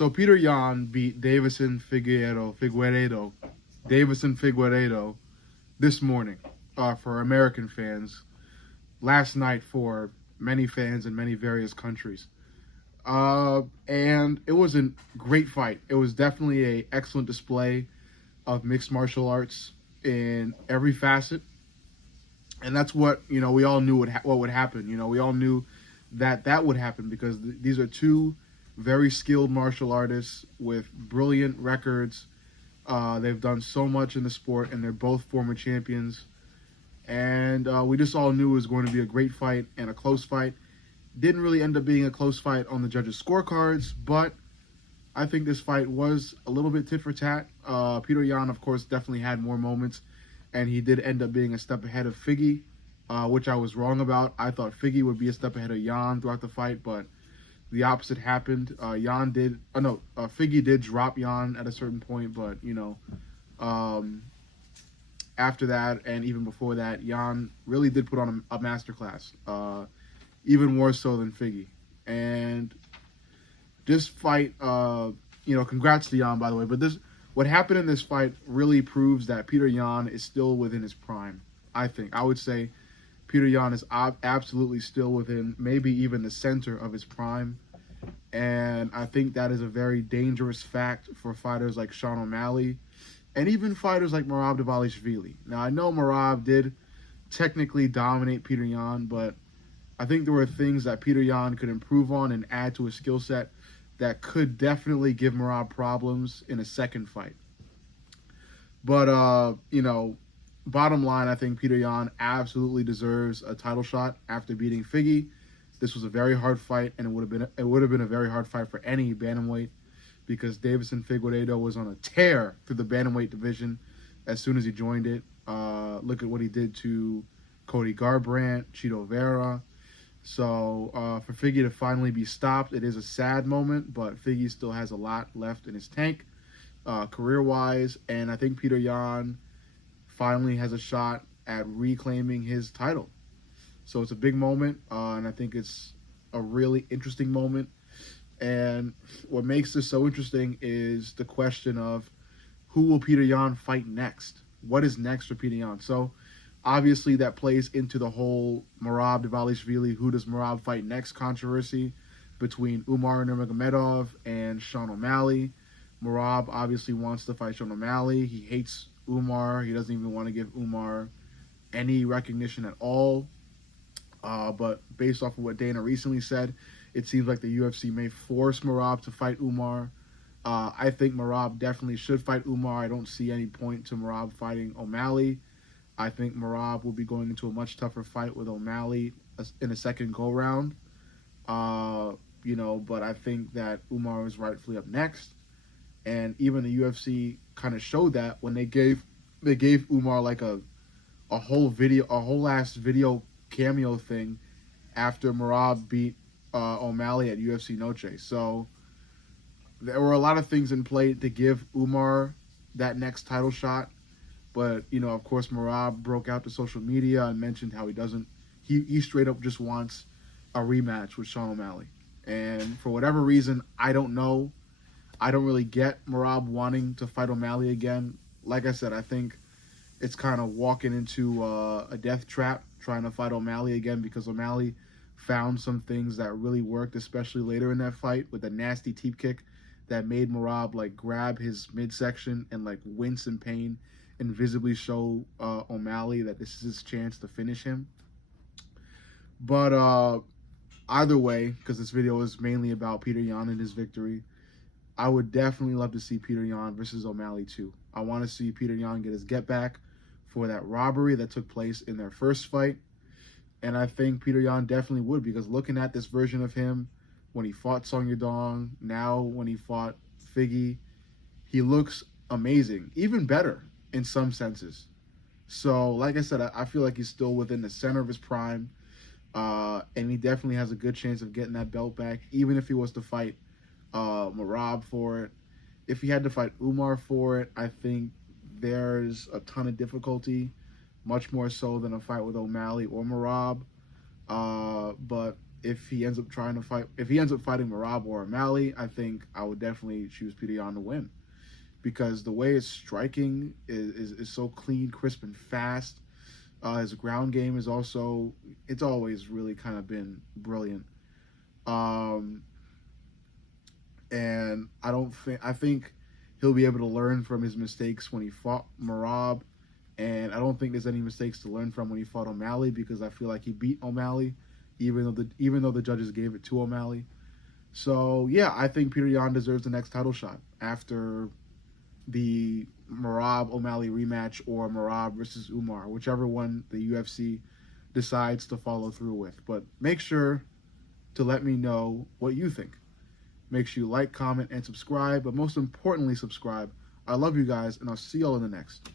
So Peter Yan beat Davison Figueiredo this morning for American fans. Last night for many fans in many various countries. And it was a great fight. It was definitely an excellent display of mixed martial arts in every facet. And that's what, we all knew what would happen. We all knew that would happen because these are two very skilled martial artists with brilliant records. They've done so much in the sport, and they're both former champions. And we just all knew it was going to be a great fight and a close fight. Didn't really end up being a close fight on the judges' scorecards, but I think this fight was a little bit tit for tat. Peter Yan, of course, definitely had more moments, and he did end up being a step ahead of Figgy, which I was wrong about. I thought Figgy would be a step ahead of Yan throughout the fight, but the opposite happened. Figgy did drop Yan at a certain point, but after that and even before that, Yan really did put on a masterclass, even more so than Figgy. And this fight, congrats to Yan, by the way. But what happened in this fight really proves that Peter Yan is still within his prime. I think I would say Peter Yan is absolutely still within maybe even the center of his prime. And I think that is a very dangerous fact for fighters like Sean O'Malley and even fighters like Merab Dvalishvili. Now, I know Merab did technically dominate Peter Yan, but I think there were things that Peter Yan could improve on and add to his skill set that could definitely give Merab problems in a second fight. But, bottom line, I think Peter Yan absolutely deserves a title shot after beating Figgy. This was a very hard fight, and it would have been a very hard fight for any bantamweight because Davison Figueiredo was on a tear through the bantamweight division as soon as he joined it. Look at what he did to Cody Garbrandt, Chito Vera. So for Figgy to finally be stopped, it is a sad moment, but Figgy still has a lot left in his tank career-wise, and I think Peter Yan finally has a shot at reclaiming his title. So it's a big moment, and I think it's a really interesting moment. And what makes this so interesting is the question of who will Peter Yan fight next? What is next for Peter Yan? So obviously that plays into the whole Merab Dvalishvili, who does Merab fight next controversy between Umar Nurmagomedov and Sean O'Malley. Merab obviously wants to fight Sean O'Malley. He hates Umar. He doesn't even want to give Umar any recognition at all. But based off of what Dana recently said, it seems like the UFC may force Merab to fight Umar. I think Merab definitely should fight Umar. I don't see any point to Merab fighting O'Malley. I think Merab will be going into a much tougher fight with O'Malley in a second go-round. But I think that Umar is rightfully up next. And even the UFC kind of showed that when they gave Umar like a whole last video cameo thing after Merab beat O'Malley at UFC Noche. So there were a lot of things in play to give Umar that next title shot. But, of course, Merab broke out to social media and mentioned how he straight up just wants a rematch with Sean O'Malley. And for whatever reason, I don't know. I don't really get Merab wanting to fight O'Malley again. Like I said, I think it's kind of walking into a death trap trying to fight O'Malley again because O'Malley found some things that really worked, especially later in that fight with a nasty teep kick that made Merab grab his midsection and wince in pain and visibly show O'Malley that this is his chance to finish him. But either way, because this video is mainly about Peter Yan and his victory, I would definitely love to see Peter Yan versus O'Malley too. I want to see Peter Yan get his get back for that robbery that took place in their first fight. And I think Peter Yan definitely would, because looking at this version of him when he fought Song Yadong, now when he fought Figgy, he looks amazing, even better in some senses. So like I said, I feel like he's still within the center of his prime, and he definitely has a good chance of getting that belt back, even if he was to fight Merab for it. If he had to fight Umar for it, I think there's a ton of difficulty, much more so than a fight with O'Malley or Merab. But if he ends up fighting Merab or O'Malley, I think I would definitely choose Petr Yan to win, because the way his striking is so clean, crisp, and fast. His ground game is also, it's always really kind of been brilliant. And I think he'll be able to learn from his mistakes when he fought Merab, and I don't think there's any mistakes to learn from when he fought O'Malley, because I feel like he beat O'Malley, even though the judges gave it to O'Malley. So yeah, I think Petr Yan deserves the next title shot after the Merab O'Malley rematch, or Merab versus Umar, whichever one the UFC decides to follow through with. But make sure to let me know what you think. Make sure you like, comment, and subscribe, but most importantly, subscribe. I love you guys, and I'll see y'all in the next.